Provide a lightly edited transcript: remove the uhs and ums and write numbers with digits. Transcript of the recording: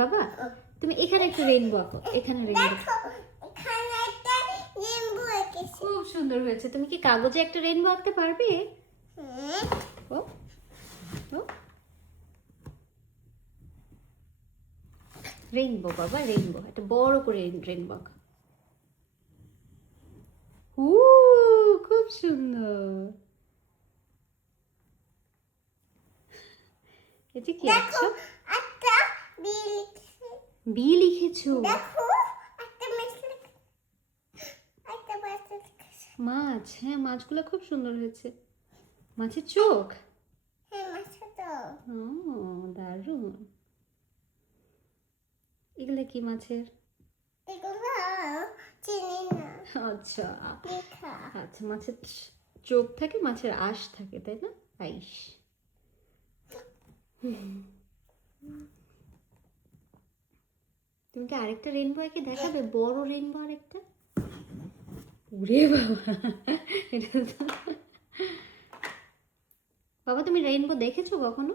বাবা তুমি এখানে একটা রেইনবো আঁকো, এখানে রেইনবো। এখানে একটা রেইনবো এঁকেছি। খুব সুন্দর হয়েছে। তুমি কি কাগজে একটা রেইনবো আঁকতে পারবে? হুম, ও ও রেইনবো বাবা, রেইনবো, একটা বড় করে রেইনবো আঁকো। খুব সুন্দর। এটা কি দেখো আঁকছো? একটা বি লিখেছি। বি লিখেছো? দেখো একটা মাছ একটা মাছ লিখেছি। মাছ, হ্যাঁ মাছগুলো খুব সুন্দর হয়েছে। মাছের চোখ, হ্যাঁ মাছটা তো ও দারুণ। এগুলো কি মাছের? এগুলো চিনি না আচ্ছা লেখা। আচ্ছা, মাছের চোখ থাকে, মাছের আঁশ থাকে, তাই না? আইস। তুমি কি আরেকটা রেইনবো এঁকে দেখাবে, বড় রেইনবো আরেকটা? ওরে বাবা, এটা তো বাবা তুমি রেইনবো দেখেছো কখনো?